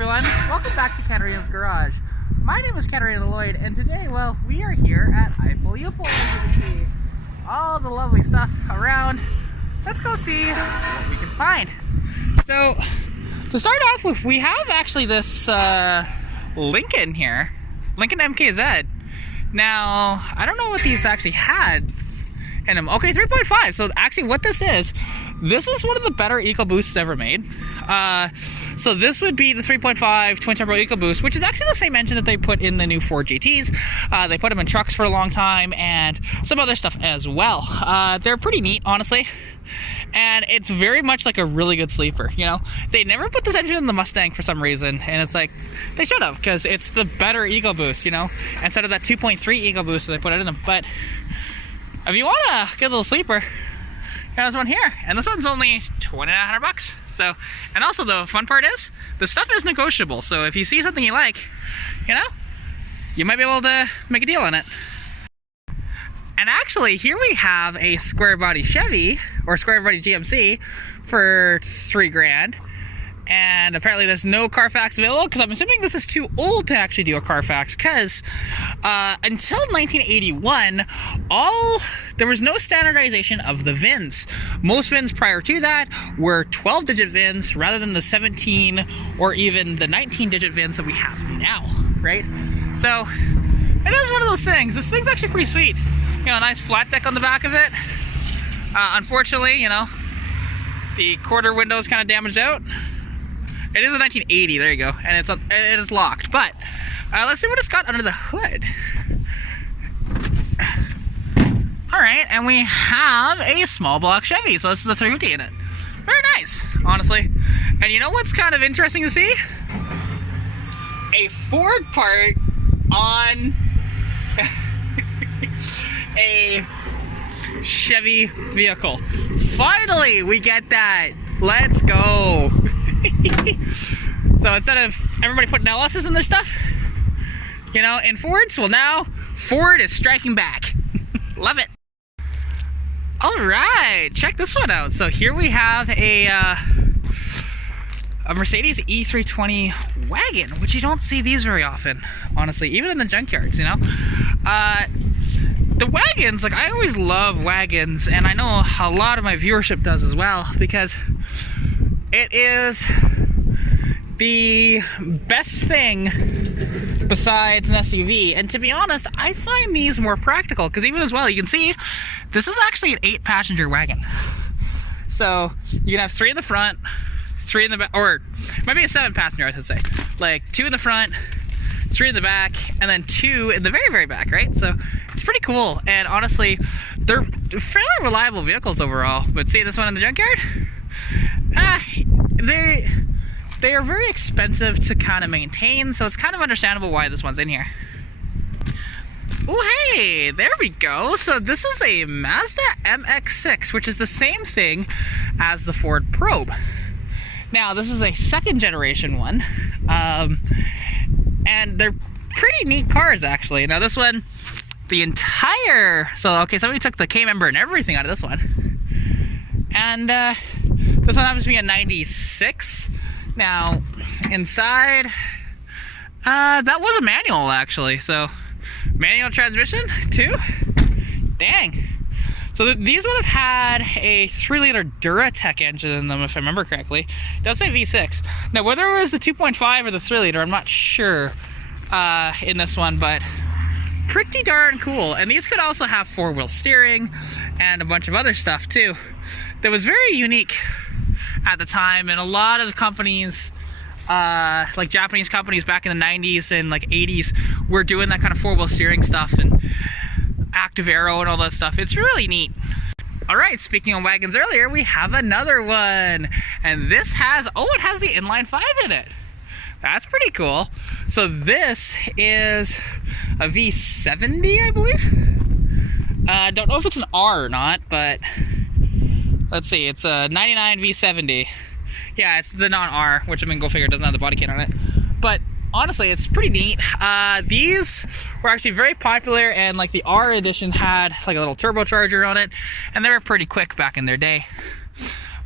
everyone, welcome back to Katarina's Garage. My name is Katarina Lloyd, and today, well, we are here at IPull-uPull Edmonton. All the lovely stuff around. Let's go see what we can find. So, to start off with, we have actually this Lincoln here. Lincoln MKZ. Now, I don't know what these actually had in them. Okay, 3.5. So actually what this is one of the better EcoBoosts ever made. So this would be the 3.5 twin turbo EcoBoost, which is actually the same engine that they put in the new Ford GTs. They put them in trucks for a long time and some other stuff as well. They're pretty neat, honestly. And it's very much like a really good sleeper, you know? They never put this engine in the Mustang for some reason, and it's like, they should have, because it's the better EcoBoost, you know? Instead of that 2.3 EcoBoost that they put it in them. But if you want to get a little sleeper, there's one here, and this one's only $2,900. So, and also the fun part is, the stuff is negotiable, so if you see something you like, you know, you might be able to make a deal on it. And actually, here we have a square body Chevy, or square body GMC, for $3,000. And apparently there's no Carfax available, because I'm assuming this is too old to actually do a Carfax, because until 1981, there was no standardization of the VINs. Most VINs prior to that were 12-digit VINs, rather than the 17 or even the 19-digit VINs that we have now, right? So, it is one of those things. This thing's actually pretty sweet. You know, nice flat deck on the back of it. Unfortunately, you know, the quarter window is kind of damaged out. It is a 1980, there you go, and it is locked. But let's see what it's got under the hood. All right, and we have a small block Chevy, so this is a 350 in it. Very nice, honestly. And you know what's kind of interesting to see? A Ford part on a Chevy vehicle. Finally, we get that. Let's go. So instead of everybody putting LSs in their stuff, you know, in Fords, well, now Ford is striking back. Love it. All right, check this one out. So here we have a Mercedes E320 wagon, which you don't see these very often, honestly, even in the junkyards, you know. The wagons, like, I always love wagons, and I know a lot of my viewership does as well, because it is the best thing besides an SUV. And to be honest, I find these more practical, because even as well, you can see this is actually an 8-passenger wagon. So you can have 3 in the front, 3 in the back, or maybe a 7-passenger, I should say. Like 2 in the front, 3 in the back, and then 2 in the very, very back, right? So it's pretty cool. And honestly, they're fairly reliable vehicles overall. But see this one in the junkyard? They are very expensive to kind of maintain, so it's kind of understandable why this one's in here. Oh, hey, there we go. So this is a Mazda MX-6, which is the same thing as the Ford Probe. Now, this is a 2nd generation one, and they're pretty neat cars, actually. Now, this one, okay, somebody took the K-member and everything out of this one. And this one happens to be a 96. Now, inside, that was a manual, actually. So, manual transmission, too? Dang. So, these would have had a 3-liter Duratec engine in them, if I remember correctly. It does say V6. Now, whether it was the 2.5 or the 3-liter, I'm not sure in this one, but pretty darn cool. And these could also have 4-wheel steering and a bunch of other stuff, too. That was very unique at the time, and a lot of companies, like Japanese companies back in the 90s and like 80s, were doing that kind of 4-wheel steering stuff and active aero and all that stuff. It's really neat. All right, speaking of wagons earlier, we have another one, and this has, it has the inline 5 in it. That's pretty cool. So this is a V70, I believe. Don't know if it's an R or not, but let's see, it's a 99 V70. Yeah, it's the non-R, which, I mean, go figure, it doesn't have the body kit on it. But honestly, it's pretty neat. These were actually very popular, and like the R edition had like a little turbocharger on it, and they were pretty quick back in their day.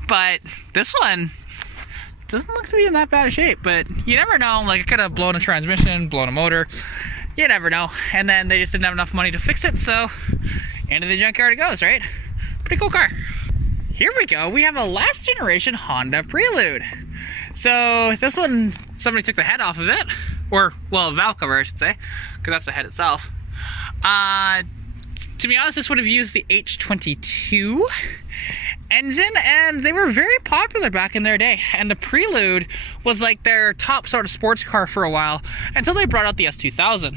But this one, doesn't look to be in that bad a shape, but you never know. Like, it could have blown a transmission, blown a motor. You never know. And then they just didn't have enough money to fix it, so into the junkyard it goes, right? Pretty cool car. Here we go. We have a last generation Honda Prelude. So this one, somebody took the head off of it, or, well, a valve cover, I should say, because that's the head itself. To be honest, this would have used the H22 engine, and they were very popular back in their day. And the Prelude was like their top sort of sports car for a while until they brought out the S2000.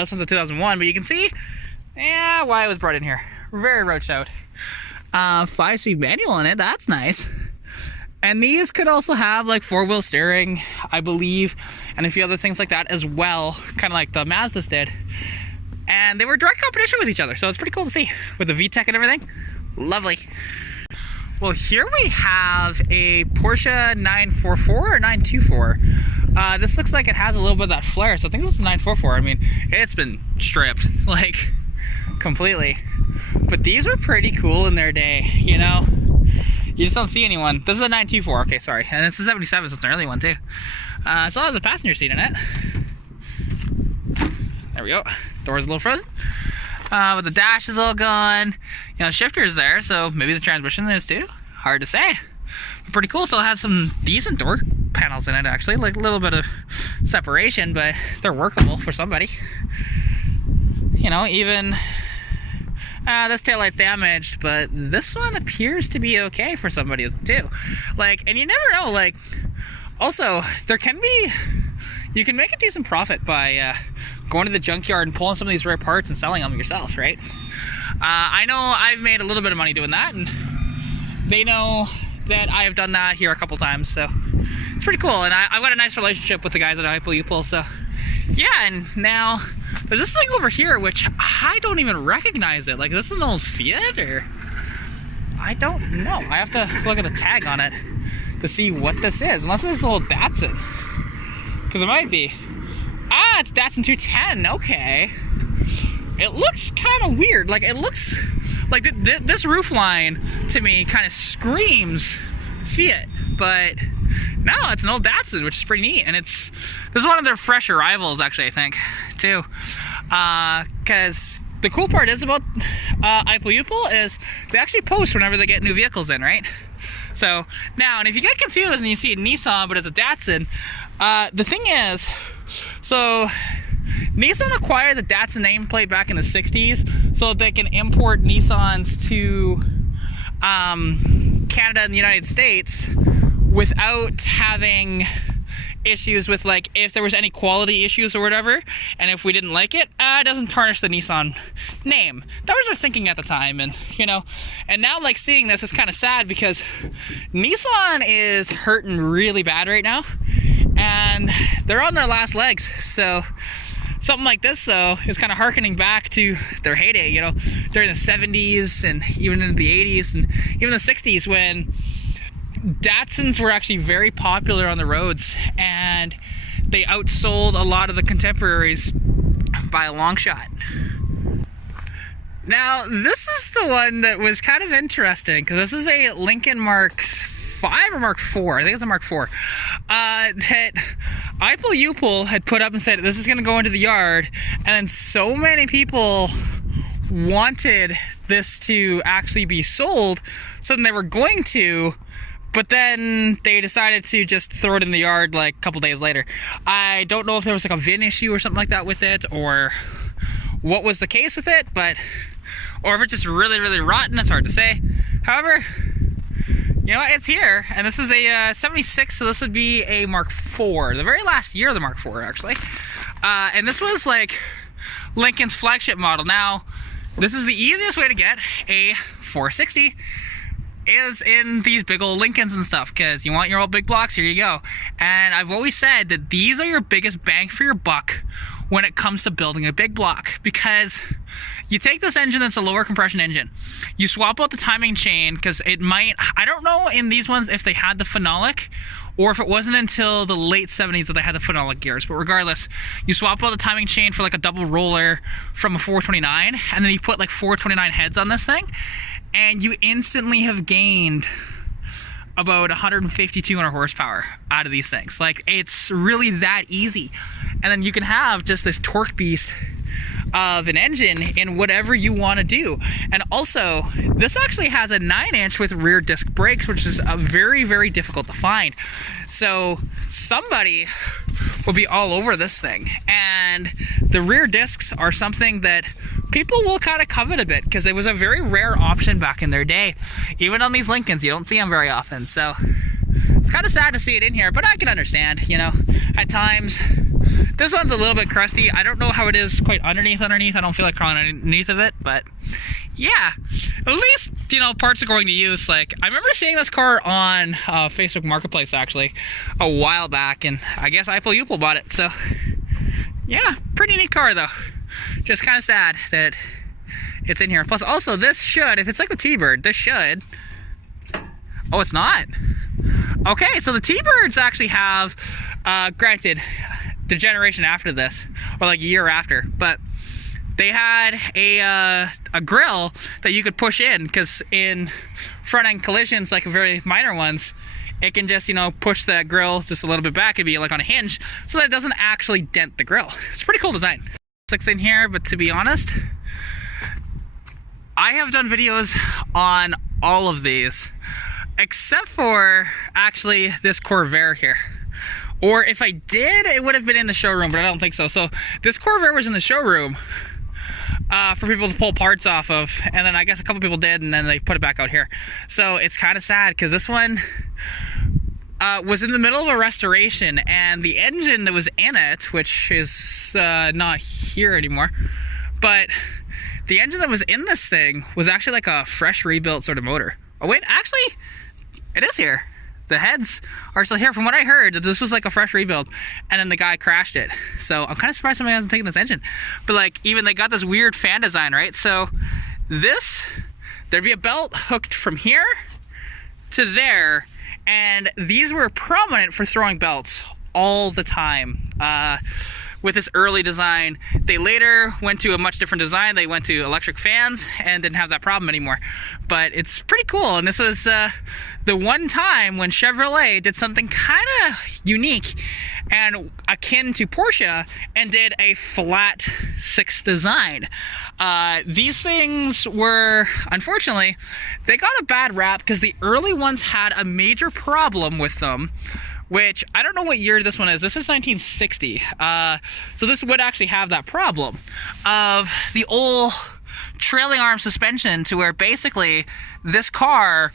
This one's a 2001, but you can see, yeah, why it was brought in here. Very roached out. 5-speed manual in it, that's nice. And these could also have like 4-wheel steering, I believe, and a few other things like that as well, kind of like the Mazdas did. And they were direct competition with each other, so it's pretty cool to see with the VTEC and everything. Lovely. Well, here we have a Porsche 944 or 924. This looks like it has a little bit of that flare, so I think this is a 944. I mean, it's been stripped, like, completely. But these were pretty cool in their day, you know? You just don't see anyone. This is a 924, okay, sorry. And it's a 77, so it's an early one, too. So it has a passenger seat in it. There we go. Door's a little frozen. But the dash is all gone. You know, shifter is there, so maybe the transmission is too. Hard to say. But pretty cool. So it has some decent door panels in it, actually. Like a little bit of separation, but they're workable for somebody. You know, even this taillight's damaged, but this one appears to be okay for somebody too. Like, and you never know, like, also, there can be, you can make a decent profit by going to the junkyard and pulling some of these rare parts and selling them yourself, right? I know I've made a little bit of money doing that, and they know that I have done that here a couple times, so it's pretty cool. And I've got a nice relationship with the guys at IPull-uPull, so yeah. And now there's this thing over here which I don't even recognize it. Like, is this an old Fiat, or I don't know. I have to look at the tag on it to see what this is, unless it's an old Datsun, because it might be. Ah, it's Datsun 210, okay. It looks kind of weird. Like, it looks like this roof line to me kind of screams Fiat, but no, it's an old Datsun, which is pretty neat. And this is one of their fresh arrivals, actually, I think, too. Because the cool part is about IPull-uPull is they actually post whenever they get new vehicles in, right? So now, and if you get confused and you see a Nissan, but it's a Datsun, the thing is, so Nissan acquired the Datsun nameplate back in the 60s so that they can import Nissans to Canada and the United States without having issues with, like, if there was any quality issues or whatever, and if we didn't like it, it doesn't tarnish the Nissan name. That was their thinking at the time, and, you know, and now, like, seeing this is kind of sad because Nissan is hurting really bad right now, and they're on their last legs. So something like this, though, is kind of harkening back to their heyday, you know, during the 70s and even into the 80s and even the 60s, when Datsuns were actually very popular on the roads, and they outsold a lot of the contemporaries by a long shot. Now, this is the one that was kind of interesting, because this is a Lincoln Mark 5 or Mark 4, I think it's a Mark 4, that IPull-uPull had put up and said, this is going to go into the yard, and then so many people wanted this to actually be sold, so then they were going to, but then they decided to just throw it in the yard like a couple days later. I don't know if there was like a VIN issue or something like that with it, or what was the case with it, or if it's just really, really rotten, it's hard to say. However, you know, it's here, and this is a 76, so this would be a Mark 4, the very last year of the Mark 4, actually. And this was like Lincoln's flagship model. Now, this is the easiest way to get a 460, is in these big old Lincolns and stuff, because you want your old big blocks, here you go. And I've always said that these are your biggest bang for your buck when it comes to building a big block, because you take this engine that's a lower compression engine, you swap out the timing chain, because it might, I don't know in these ones if they had the phenolic, or if it wasn't until the late 70s that they had the phenolic gears, but regardless, you swap out the timing chain for like a double roller from a 429, and then you put like 429 heads on this thing, and you instantly have gained about 150, 200 horsepower out of these things. Like, it's really that easy. And then you can have just this torque beast of an engine in whatever you want to do. And also, this actually has a 9-inch with rear disc brakes, which is very, very difficult to find. So somebody will be all over this thing. And the rear discs are something that people will kind of covet a bit, because it was a very rare option back in their day. Even on these Lincolns, you don't see them very often. So it's kind of sad to see it in here, but I can understand, you know, at times. This one's a little bit crusty. I don't know how it is quite underneath. I don't feel like crawling underneath of it, but yeah, at least, you know, parts are going to use. Like, I remember seeing this car on Facebook Marketplace actually a while back, and I guess IPull-uPull bought it. So yeah, pretty neat car though. Just kind of sad that it's in here. Plus also, this should, if it's like the T-Bird, this should, oh, it's not. Okay, so the T-Birds actually have, granted, the generation after this, or like a year after, but they had a grill that you could push in, because in front end collisions, like very minor ones, it can just, you know, push that grill just a little bit back and be like on a hinge, so that it doesn't actually dent the grill. It's a pretty cool design. It's in here, but to be honest, I have done videos on all of these, except for actually this Corvair here. Or if I did, it would have been in the showroom, but I don't think so. So this Corvair was in the showroom for people to pull parts off of, and then I guess a couple people did, and then they put it back out here. So it's kind of sad, because this one was in the middle of a restoration, and the engine that was in it, which is not here anymore, but the engine that was in this thing was actually like a fresh rebuilt sort of motor. Oh wait, actually, it is here. The heads are still here. From what I heard, that this was like a fresh rebuild, and then the guy crashed it. So I'm kind of surprised somebody hasn't taken this engine. But like, even they got this weird fan design, right? So this, there'd be a belt hooked from here to there, and these were prominent for throwing belts all the time. With this early design, they later went to a much different design. They went to electric fans and didn't have that problem anymore. But it's pretty cool, and this was the one time when Chevrolet did something kind of unique and akin to Porsche, and did a flat 6 design. These things were, unfortunately, they got a bad rap because the early ones had a major problem with them, which I don't know what year this one is. This is 1960. So this would actually have that problem of the old trailing arm suspension, to where basically this car,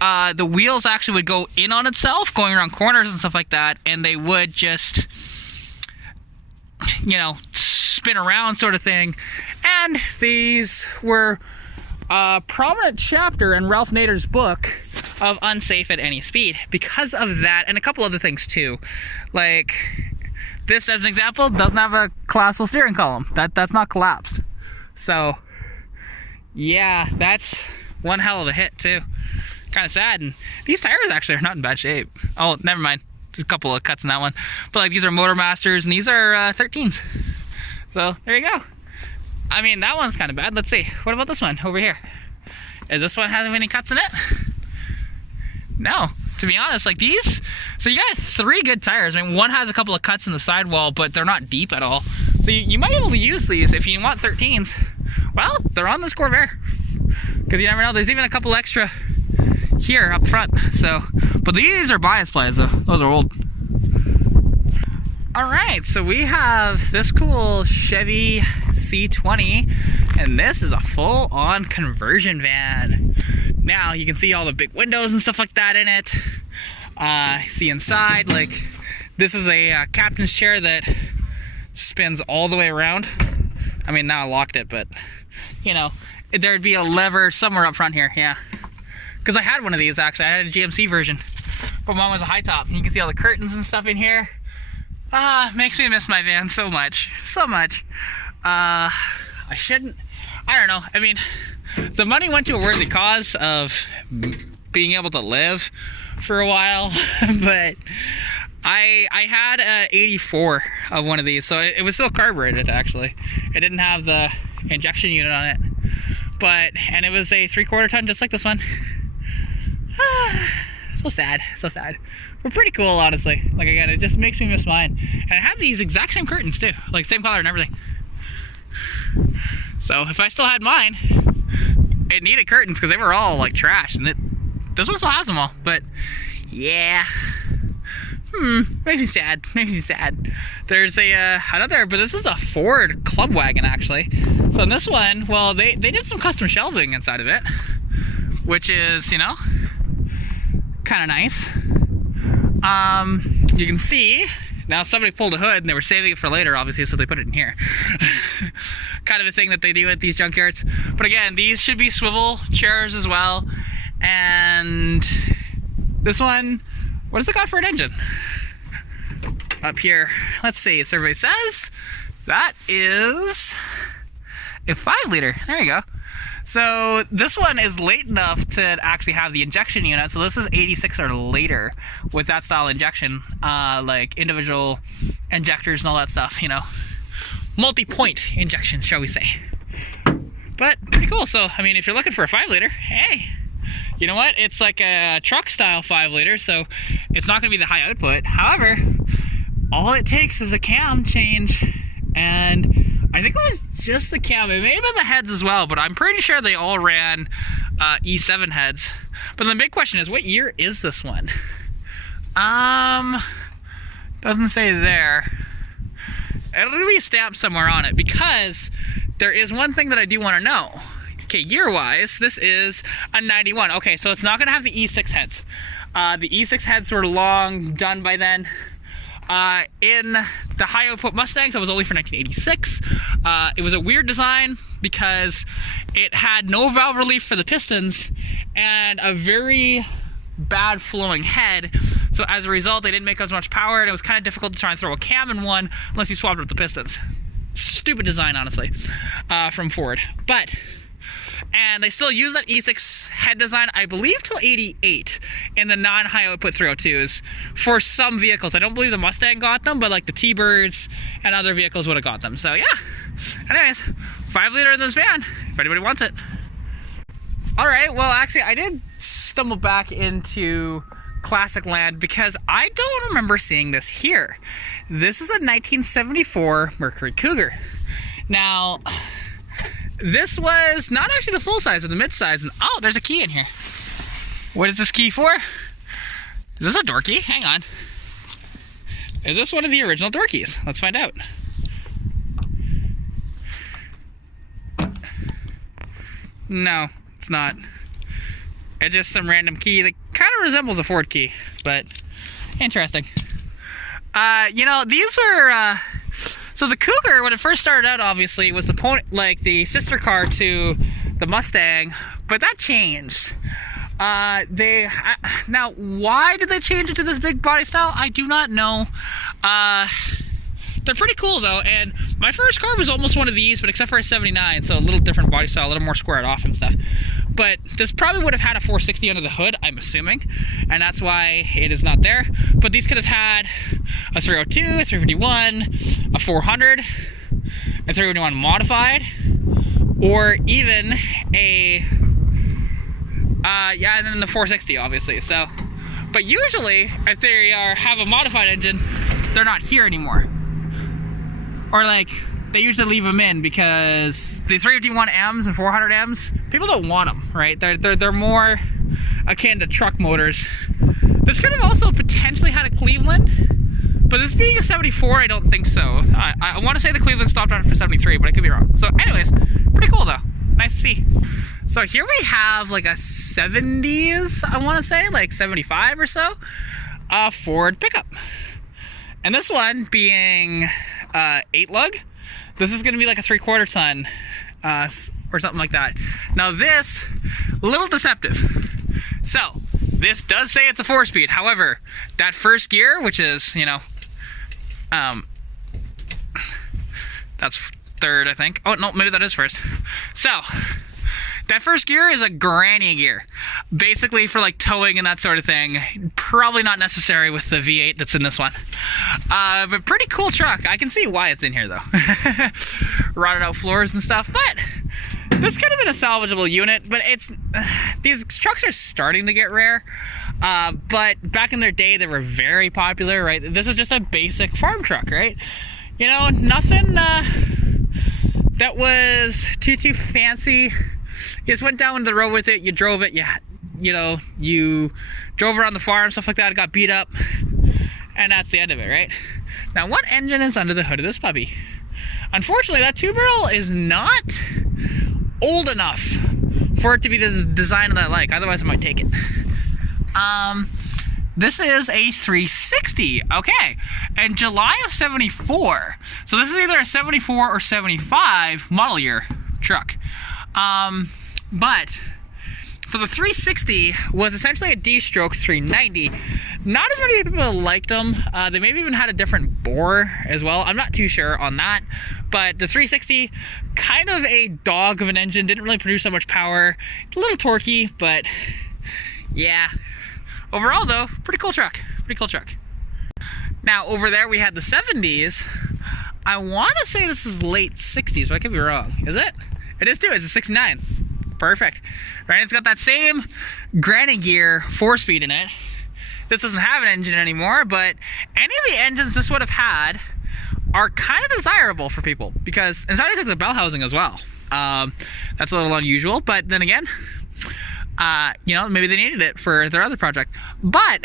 the wheels actually would go in on itself, going around corners and stuff like that, and they would just, you know, spin around sort of thing. And these were a prominent chapter in Ralph Nader's book of Unsafe at Any Speed because of that, and a couple other things too. Like this, as an example, doesn't have a collapsible steering column. That's not collapsed. So yeah, that's one hell of a hit too. Kind of sad. And these tires actually are not in bad shape. Oh, never mind. There's a couple of cuts in that one. But like, these are Motor Masters, and these are 13s. So there you go. I mean, that one's kind of bad. Let's see. What about this one over here? Is this one having any cuts in it? No. To be honest, like these, so you got 3 good tires. I mean, one has a couple of cuts in the sidewall, but they're not deep at all. So you might be able to use these if you want 13s. Well, they're on this Corvair, because you never know. There's even a couple extra here up front. So, but these are bias plies though. Those are old. All right, so we have this cool Chevy C20, and this is a full-on conversion van. Now you can see all the big windows and stuff like that in it. See inside, like this is a captain's chair that spins all the way around. I mean, now I locked it, but you know, there'd be a lever somewhere up front here, yeah. Because I had one of these actually. I had a GMC version, but mine was a high top. And you can see all the curtains and stuff in here. Makes me miss my van so much, so much. I don't know. I mean, the money went to a worthy cause of being able to live for a while, but I had a 84 of one of these, so it was still carbureted actually. It didn't have the injection unit on it, and it was a 3/4 ton just like this one. So So sad, so sad. But pretty cool, honestly. Like, again, it just makes me miss mine. And I have these exact same curtains too, like same color and everything. So if I still had mine, it needed curtains because they were all like trash, and this one still has them all. But yeah, makes me sad. Makes me sad. There's another, but this is a Ford club wagon actually. So in this one, well, they did some custom shelving inside of it, which is, you know, kind of nice. You can see now somebody pulled a hood and they were saving it for later, obviously, so they put it in here. Kind of a thing that they do at these junkyards. But again, these should be swivel chairs as well. And this one, what does it got for an engine? Up here, let's see, so everybody says that is a 5-liter. There you go. So this one is late enough to actually have the injection unit. So this is 86 or later with that style injection, like individual injectors and all that stuff, you know, multi-point injection, shall we say. But pretty cool. So, I mean, if you're looking for a 5-liter, hey, you know what? It's like a truck style 5-liter, so it's not gonna be the high output. However, all it takes is a cam change, and I think it was just the cam. It may have been the heads as well, but I'm pretty sure they all ran E7 heads. But the big question is, what year is this one? Doesn't say there. It'll be stamped somewhere on it, because there is one thing that I do want to know. Okay, year-wise, this is a 91. Okay, so it's not going to have the E6 heads. The E6 heads were long done by then. In the high output Mustangs, that was only for 1986. It was a weird design because it had no valve relief for the pistons and a very bad flowing head. So as a result, they didn't make as much power, and it was kind of difficult to try and throw a cam in one unless you swapped out the pistons. Stupid design, honestly, from Ford. And they still use that E6 head design, I believe, till 88 in the non-high output 302s for some vehicles. I don't believe the Mustang got them, but like the T-Birds and other vehicles would have got them. So yeah. Anyways, 5-liter in this van, if anybody wants it. All right, well, actually, I did stumble back into classic land because I don't remember seeing this here. This is a 1974 Mercury Cougar. Now, this was not actually the full size, or the mid size. And oh, there's a key in here. What is this key for? Is this a door key? Hang on. Is this one of the original door keys? Let's find out. No, it's not. It's just some random key that kind of resembles a Ford key, but interesting. You know, these were so the Cougar, when it first started out, obviously, was the sister car to the Mustang, but that changed. Now, why did they change it to this big body style? I do not know. They're pretty cool though, and my first car was almost one of these, but except for a 79, so a little different body style, a little more squared off and stuff. But this probably would have had a 460 under the hood, I'm assuming, and that's why it is not there. But these could have had a 302, a 351, a 400, a 351 modified, or even a yeah, and then the 460, obviously. So, but usually if they have a modified engine, they're not here anymore, or like they usually leave them in because the 351Ms and 400Ms, people don't want them, right? They're more akin to truck motors. This could have also potentially had a Cleveland, but this being a 74, I don't think so. I want to say the Cleveland stopped after 73, but I could be wrong. So anyways, pretty cool though. Nice to see. So here we have like a 70s, I want to say, like 75 or so, Ford pickup. And this one being 8 lug, this is going to be like a 3/4 ton or something like that. Now this, a little deceptive. So this does say it's a 4-speed. However, that first gear, which is, you know, that's third, I think. Oh, no, maybe that is first. So that first gear is a granny gear, basically for like towing and that sort of thing. Probably not necessary with the V8 that's in this one, but pretty cool truck. I can see why it's in here though. Rotted out floors and stuff, but this could have been a salvageable unit, but it's these trucks are starting to get rare. But back in their day, they were very popular, right? This is just a basic farm truck, right? You know, nothing that was too fancy. You just went down the road with it, you drove it, you know, you drove around the farm, stuff like that, it got beat up, and that's the end of it, right? Now, what engine is under the hood of this puppy? Unfortunately, that 2-barrel is not old enough for it to be the design that I like, otherwise I might take it. This is a 360, okay, and July of 74, so this is either a 74 or 75 model year truck. So the 360 was essentially a D-stroke 390. Not as many people liked them. They maybe even had a different bore as well. I'm not too sure on that. But the 360, kind of a dog of an engine. Didn't really produce so much power. A little torquey, but yeah. Overall though, pretty cool truck. Pretty cool truck. Now over there we had the 70s. I want to say this is late 60s, but I could be wrong. Is it? It is too. It's a 69. Perfect. Right, it's got that same granny gear 4-speed in it. This doesn't have an engine anymore, but any of the engines this would have had are kind of desirable for people because inside it's like the bell housing as well. That's a little unusual, but then again, you know, maybe they needed it for their other project. But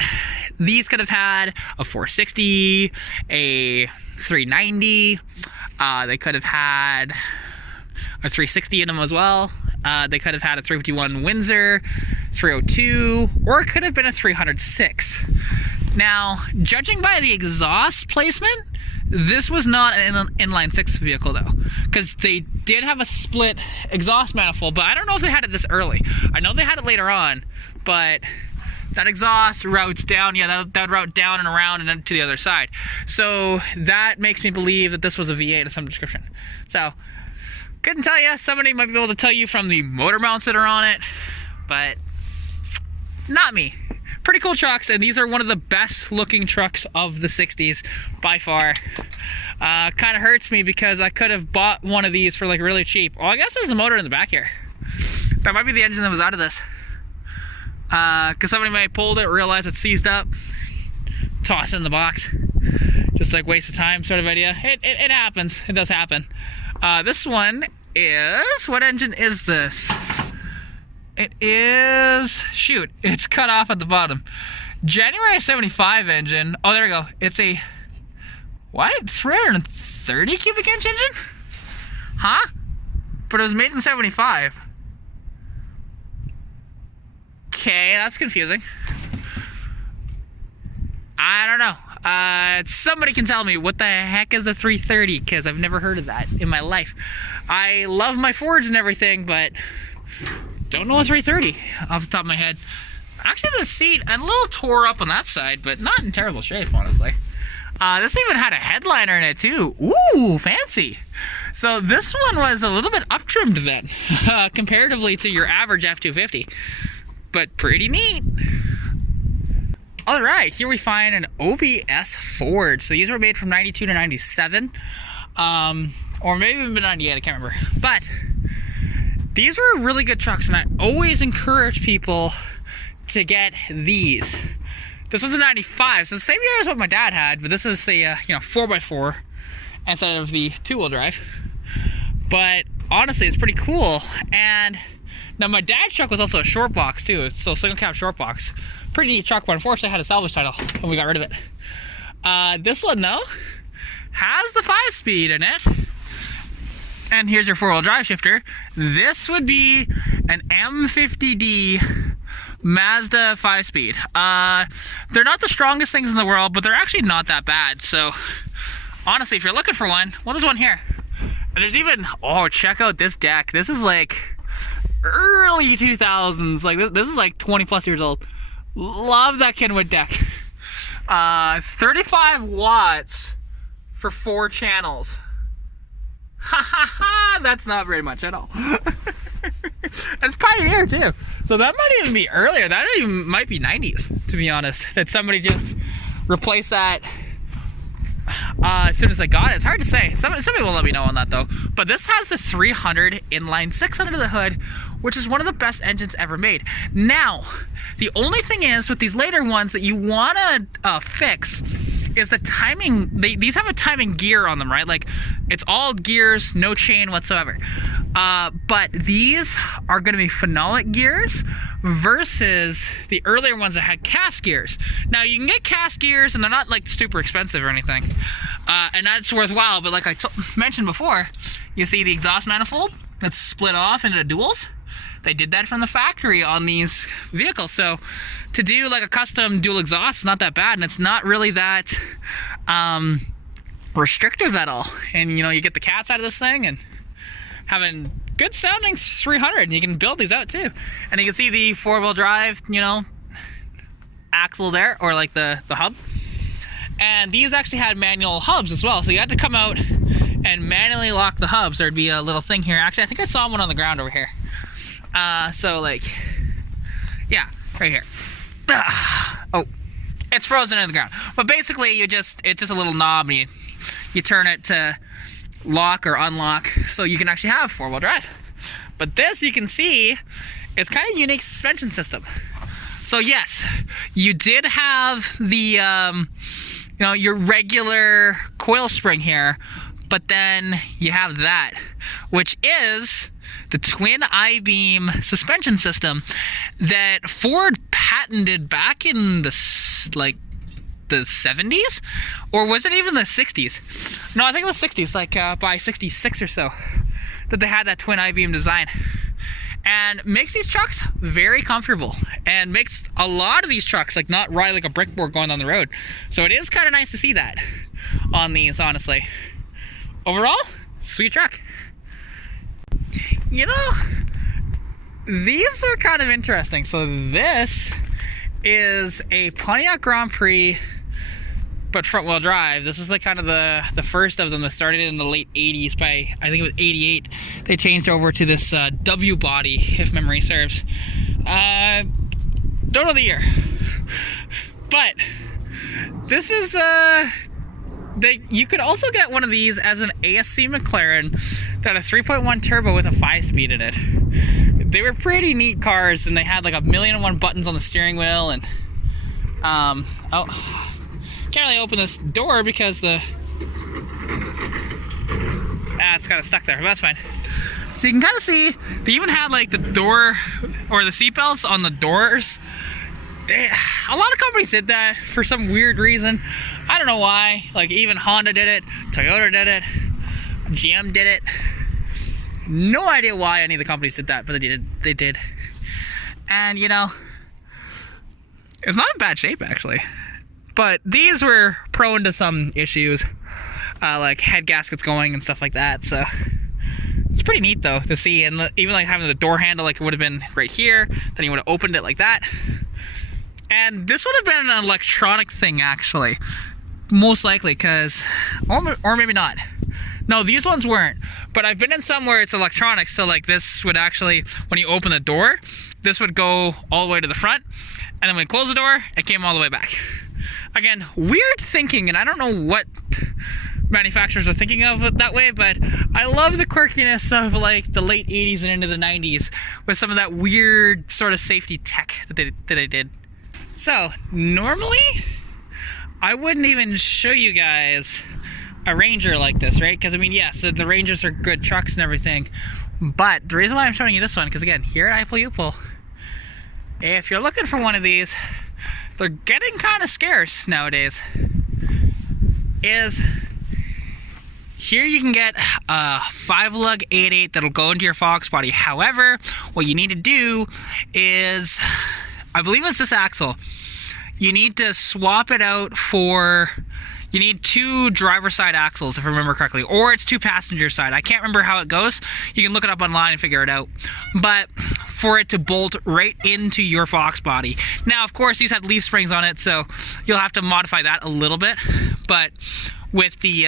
these could have had a 460, a 390. They could have had a 360 in them as well. They could have had a 351 Windsor, 302, or it could have been a 306. Now, judging by the exhaust placement, this was not an inline 6 vehicle though, because they did have a split exhaust manifold, but I don't know if they had it this early. I know they had it later on, but that exhaust routes down, yeah, that would route down and around and then to the other side. So that makes me believe that this was a V8 of some description. So, couldn't tell you. Somebody might be able to tell you from the motor mounts that are on it, but not me. Pretty cool trucks, and these are one of the best looking trucks of the 60s by far. Kind of hurts me because I could have bought one of these for like really cheap. Well, I guess there's a motor in the back here. That might be the engine that was out of this. Because somebody might have pulled it, realize it's seized up, toss it in the box. Just like waste of time sort of idea. It happens. It does happen. This one is, what engine is this? It is, shoot, it's cut off at the bottom. January 75 engine. Oh, there we go. It's a, what? 330 cubic inch engine? Huh? But it was made in 75. Okay, that's confusing. I don't know. Somebody can tell me what the heck is a 330, because I've never heard of that in my life. I love my Fords and everything, but don't know a 330 off the top of my head. Actually, the seat, a little tore up on that side, but not in terrible shape, honestly. This even had a headliner in it, too. Ooh, fancy. So this one was a little bit up-trimmed then, comparatively to your average F-250. But pretty neat. All right, here we find an OBS Ford. So these were made from 92 to 97, or maybe even 98, I can't remember. But these were really good trucks, and I always encourage people to get these. This was a 95, so the same year as what my dad had, but this is a 4x4 instead of the 2-wheel drive. But honestly, it's pretty cool. And now my dad's truck was also a short box too, so single cab short box. Pretty neat truck, but unfortunately I had a salvage title when we got rid of it. This one though has the 5-speed in it, and here's your 4-wheel drive shifter. This would be an M50D Mazda 5-speed. They're not the strongest things in the world, but they're actually not that bad. So honestly, if you're looking for one, well, there's one here. And there's even, oh, check out this deck. This is like early 2000s. Like this is like 20 plus years old. Love that Kenwood deck. 35 watts for 4 channels. Ha ha ha! That's not very much at all. That's Pioneer too. So that might even be earlier. That even might be 90s, to be honest. That somebody just replaced that as soon as I got it. It's hard to say. Somebody will let me know on that though. But this has the 300 inline 6 under the hood, which is one of the best engines ever made. Now, the only thing is with these later ones that you want to fix is the timing. These have a timing gear on them, right? Like, it's all gears, no chain whatsoever. But these are going to be phenolic gears versus the earlier ones that had cast gears. Now, you can get cast gears, and they're not like super expensive or anything, and that's worthwhile. But like I mentioned before, you see the exhaust manifold that's split off into duals. They did that from the factory on these vehicles. So to do like a custom dual exhaust is not that bad, and it's not really that restrictive at all. And you know, you get the cats out of this thing and having good sounding 300, and you can build these out too. And you can see the 4-wheel drive, you know, axle there, or like the hub. And these actually had manual hubs as well, so you had to come out and manually lock the hubs. There'd be a little thing here. Actually, I think I saw one on the ground over here. So like, yeah, right here. Oh, it's frozen in the ground. But basically, it's just a little knob, and you turn it to lock or unlock, so you can actually have 4-wheel drive. But this, you can see, it's kind of a unique suspension system. So yes, you did have the, you know, your regular coil spring here, but then you have that, which is the twin I-beam suspension system that Ford patented back in the 70s, or was it even the 60s? No, I think it was 60s, like by 66 or so, that they had that twin I-beam design. And makes these trucks very comfortable, and makes a lot of these trucks like not ride like a brick board going on the road. So it is kind of nice to see that on these, honestly. Overall, sweet truck. You know, these are kind of interesting. So this is a Pontiac Grand Prix, but front wheel drive. This is like kind of the first of them that started in the late 80s. By, I think it was 88, they changed over to this W body, if memory serves. Don't know the year, but this is you could also get one of these as an ASC McLaren that had a 3.1 turbo with a 5-speed in it. They were pretty neat cars, and they had like 1,000,001 buttons on the steering wheel. And oh, can't really open this door because it's kind of stuck there, but that's fine. So you can kind of see they even had like the door or the seat belts on the doors. A lot of companies did that for some weird reason. I don't know why. Like, even Honda did it, Toyota did it, GM did it. No idea why any of the companies did that, but they did. And you know, it's not in bad shape actually. But these were prone to some issues, like head gaskets going and stuff like that. So it's pretty neat though to see, and even like having the door handle like it would have been right here, then you would have opened it like that. And this would have been an electronic thing actually, most likely, because, or maybe not. No, these ones weren't, but I've been in some where it's electronic, so like this would actually, when you open the door, this would go all the way to the front, and then when you close the door, it came all the way back. Again, weird thinking, and I don't know what manufacturers are thinking of it that way, but I love the quirkiness of like the late 80s and into the 90s with some of that weird sort of safety tech that they did. So normally I wouldn't even show you guys a Ranger like this, right? Because I mean, yes, the Rangers are good trucks and everything, but the reason why I'm showing you this one, because again, here at IPull-uPull, if you're looking for one of these, they're getting kind of scarce nowadays. Is here you can get a 5-lug 8.8 that'll go into your Fox body. However, what you need to do is, I believe it's this axle, you need to swap it out for, you need 2 driver side axles if I remember correctly, or it's 2 passenger side. I can't remember how it goes. You can look it up online and figure it out. But for it to bolt right into your Fox body. Now, of course, these have leaf springs on it, so you'll have to modify that a little bit, but with the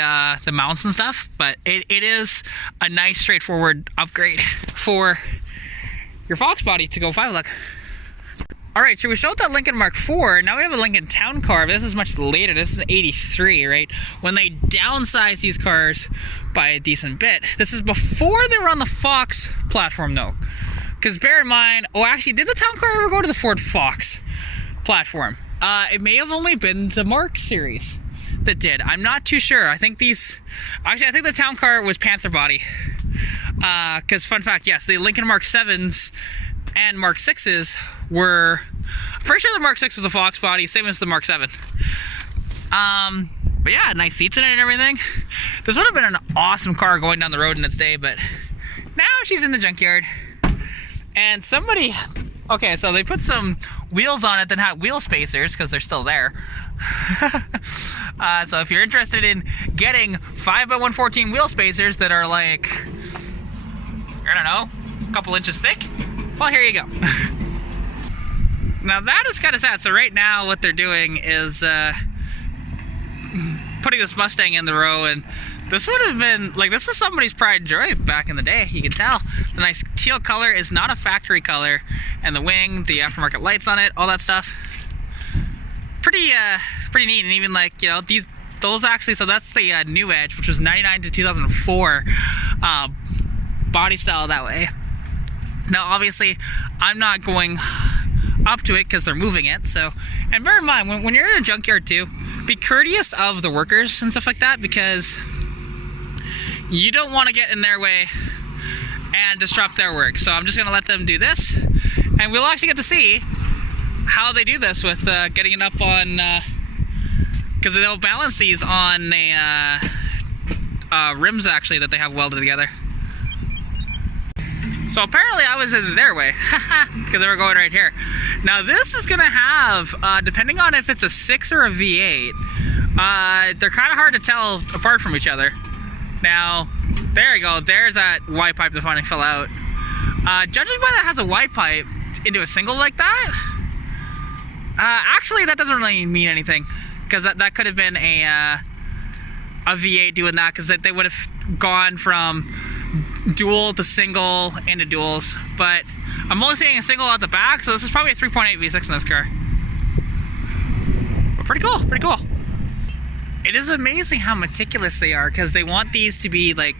mounts and stuff. But it is a nice straightforward upgrade for your Fox body to go 5-lug. Alright, so we showed that Lincoln Mark IV, now we have a Lincoln Town Car, but this is much later, this is 83, right? When they downsized these cars by a decent bit. This is before they were on the Fox platform though. Because bear in mind, oh actually, did the Town Car ever go to the Ford Fox platform? It may have only been the Mark series that did. I'm not too sure. I think these, actually I think the Town Car was Panther body. Because fun fact, yes, the Lincoln Mark 7s and Mark 6s were, I'm pretty sure the Mark 6 was a Fox body, same as the Mark 7. But yeah, nice seats in it and everything. This would have been an awesome car going down the road in its day, but now she's in the junkyard. And somebody, okay, so they put some wheels on it that had wheel spacers because they're still there. So if you're interested in getting 5x114 wheel spacers that are like, I don't know, a couple inches thick, well, here you go. Now that is kind of sad. So right now what they're doing is putting this Mustang in the row, and this would have been, like, this was somebody's pride and joy back in the day, you can tell. The nice teal color is not a factory color, and the wing, the aftermarket lights on it, all that stuff. Pretty neat, and even like, you know, those actually, so that's the New Edge, which was 99 to 2004 body style that way. Now obviously I'm not going up to it because they're moving it, so, and bear in mind when you're in a junkyard too, be courteous of the workers and stuff like that, because you don't want to get in their way and disrupt their work. So I'm just gonna let them do this, and we'll actually get to see how they do this with getting it up on, because they'll balance these on a rims actually that they have welded together. So apparently I was in their way, because they were going right here. Now this is gonna have, depending on if it's a 6 or a V8, they're kind of hard to tell apart from each other. Now, there you go, there's that Y pipe that finally fell out. Judging by that has a Y pipe into a single like that, actually that doesn't really mean anything, because that could have been a V8 doing that, because they would have gone from dual to single into duals, but I'm only seeing a single out the back, so this is probably a 3.8 V6 in this car. But pretty cool, pretty cool. It is amazing how meticulous they are, because they want these to be like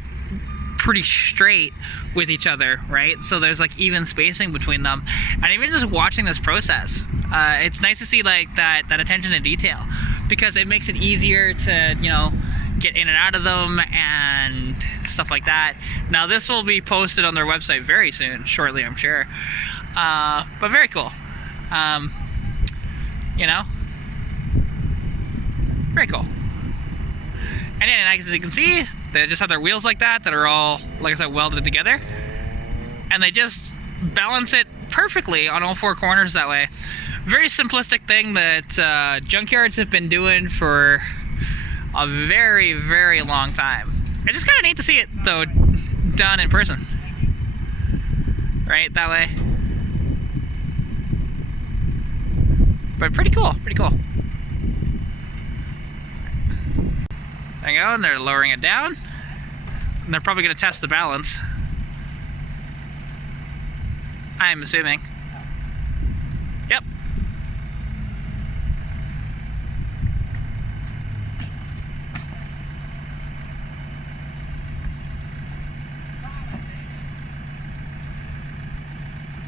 pretty straight with each other, right? So there's like even spacing between them, and even just watching this process, it's nice to see like that attention to detail, because it makes it easier to, you know, get in and out of them and stuff like that. Now this will be posted on their website very soon, shortly I'm sure, but very cool. You know, very cool. And then as you can see, they just have their wheels like that are all, like I said, welded together, and they just balance it perfectly on all four corners that way. Very simplistic thing that junkyards have been doing for a very, very long time. It's just kind of neat to see it though done in person, right, that way. But pretty cool, pretty cool. There you go, and they're lowering it down, and they're probably going to test the balance, I'm assuming. Yep.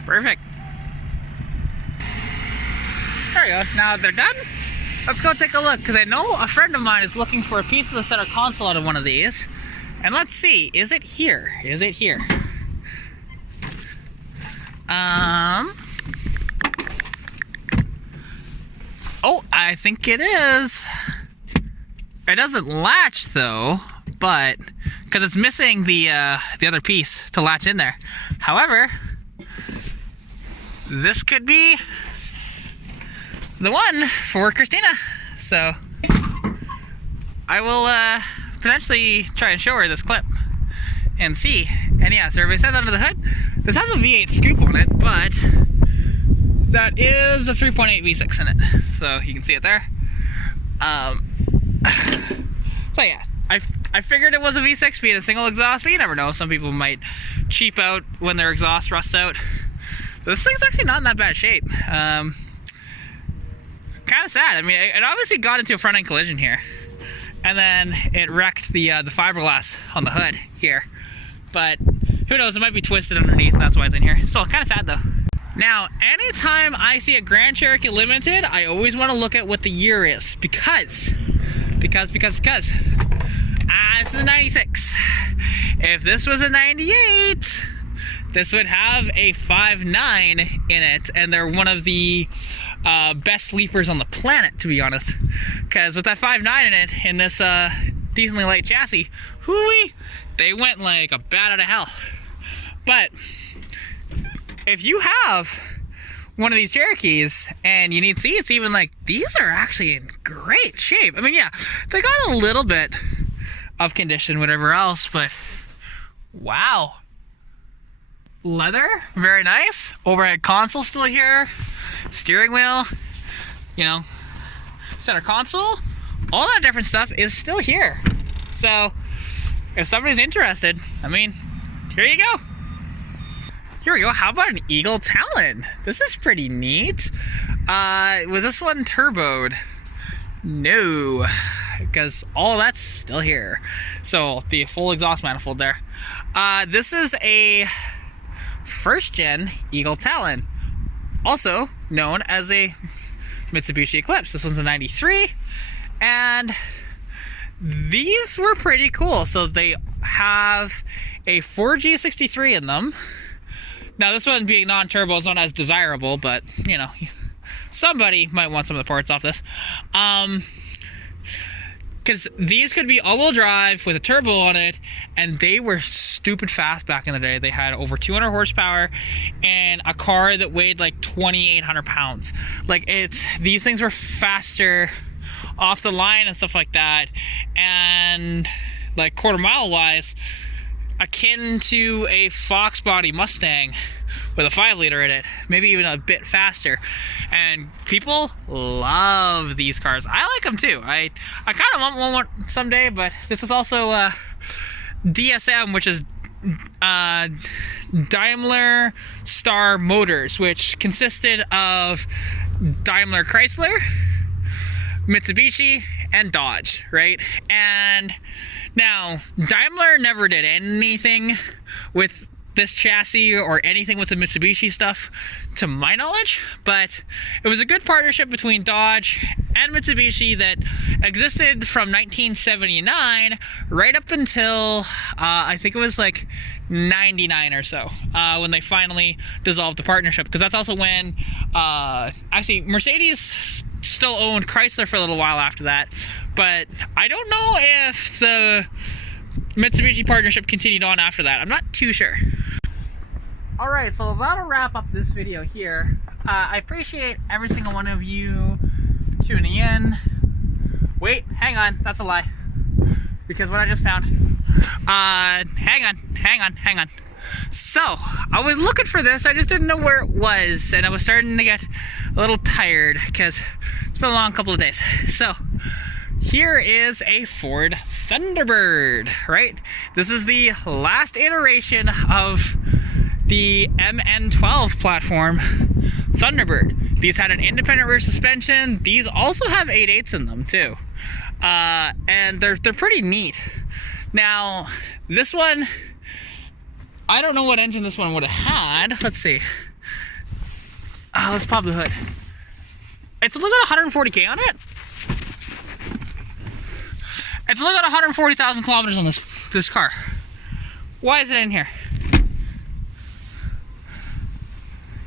Perfect. There we go. Now they're done. Let's go take a look, because I know a friend of mine is looking for a piece of the center console out of one of these. And let's see, is it here? Is it here? Oh, I think it is. It doesn't latch though, but because it's missing the other piece to latch in there. However, this could be the one for Christina. So I will potentially try and show her this clip and see. And yeah, so everybody says under the hood, this has a V8 scoop on it, but that is a 3.8 V6 in it. So you can see it there. So yeah, I figured it was a V6 being a single exhaust, but you never know. Some people might cheap out when their exhaust rusts out. This thing's actually not in that bad shape. Kind of sad. I mean, it obviously got into a front end collision here, and then it wrecked the fiberglass on the hood here. But who knows? It might be twisted underneath, and that's why it's in here. Still kind of sad though. Now, anytime I see a Grand Cherokee Limited, I always want to look at what the year is because this is a 96. If this was a 98, this would have a 5.9 in it, and they're one of the best sleepers on the planet, to be honest. Because with that 5.9 in it, in this decently light chassis, hooey, they went like a bat out of hell. But if you have one of these Cherokees and you need seats, even like these are actually in great shape. I mean, yeah, they got a little bit of condition, whatever else, but wow. Leather, very nice. Overhead console still here. Steering wheel, you know, center console, all that different stuff is still here. So if somebody's interested, I mean, here you go. Here we go. How about an Eagle Talon? This is pretty neat. Was this one turboed? No, because all that's still here. So the full exhaust manifold there. This is a first gen Eagle Talon, also known as a Mitsubishi Eclipse. This one's a 93, and these were pretty cool. So they have a 4G63 in them. Now this one being non-turbo is not as desirable, but you know, somebody might want some of the parts off this. Because these could be all-wheel drive with a turbo on it, and they were stupid fast back in the day. They had over 200 horsepower and a car that weighed like 2,800 pounds. Like these things were faster off the line and stuff like that, and like quarter mile wise, akin to a Fox body Mustang with a 5-liter in it, maybe even a bit faster. And people love these cars. I like them too. I kind of want one someday, but this is also DSM, which is Daimler Star Motors, which consisted of Daimler Chrysler, Mitsubishi, and Dodge, right? And now, Daimler never did anything with this chassis or anything with the Mitsubishi stuff, to my knowledge, but it was a good partnership between Dodge and Mitsubishi that existed from 1979 right up until I think it was like 99 or so, when they finally dissolved the partnership, because that's also when actually Mercedes still owned Chrysler for a little while after that, but I don't know if the Mitsubishi partnership continued on after that. I'm not too sure. Alright, so that'll wrap up this video here. I appreciate every single one of you tuning in. Wait, hang on, that's a lie, because what I just found. Hang on. So, I was looking for this, I just didn't know where it was, and I was starting to get a little tired, because it's been a long couple of days. So, here is a Ford Thunderbird, right? This is the last iteration of the MN12 platform Thunderbird. These had an independent rear suspension. These also have 8/8s in them too, and they're pretty neat. Now, this one, I don't know what engine this one would have had. Let's see. Let's pop the hood. It's only got 140K on it. It's only got 140,000 kilometers on this car. Why is it in here?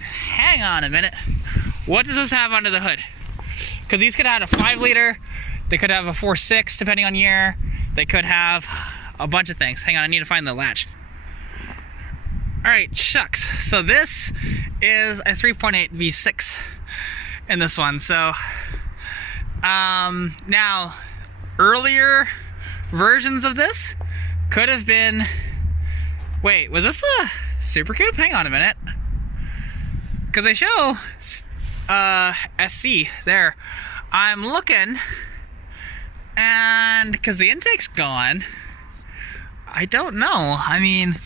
Hang on a minute. What does this have under the hood? Because these could have a 5-liter, they could have a 4.6 depending on year, they could have a bunch of things. Hang on, I need to find the latch. Alright, shucks. So this is a 3.8 V6 in this one. So, now, earlier versions of this could have been, wait, was this a Super Coupe? Hang on a minute. Because they show SC there. I'm looking, and because the intake's gone, I don't know. I mean,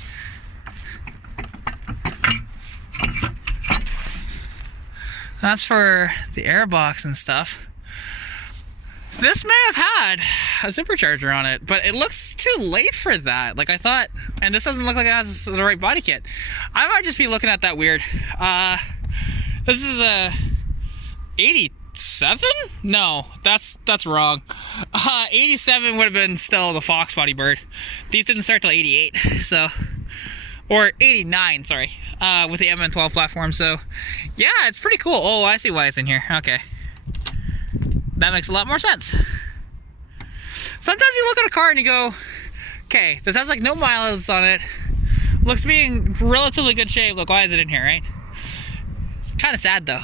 That's for the airbox and stuff. This may have had a supercharger on it, but it looks too late for that. Like I thought, and this doesn't look like it has the right body kit. I might just be looking at that weird. This is a 87? No, that's wrong. 87 would have been still the Fox body bird. These didn't start till 88, so, or 89, sorry, with the MN12 platform. So yeah, it's pretty cool. Oh, I see why it's in here. Okay. That makes a lot more sense. Sometimes you look at a car and you go, okay, this has like no mileage on it. Looks to be in relatively good shape. Look, why is it in here, right? Kind of sad though.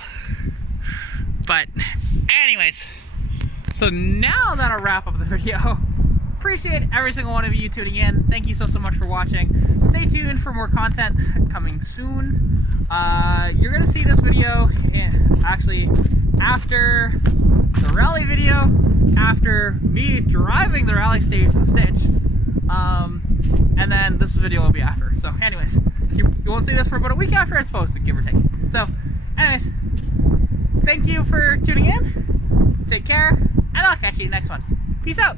But anyways, so now that'll wrap up the video. Appreciate every single one of you tuning in. Thank you so much for watching. Stay tuned for more content coming soon. You're gonna see this video actually after the rally video, after me driving the rally stage and stitch, and then this video will be after. So anyways, you won't see this for about a week after it's posted, give or take. So anyways, thank you for tuning in. Take care, and I'll catch you next one. Peace out.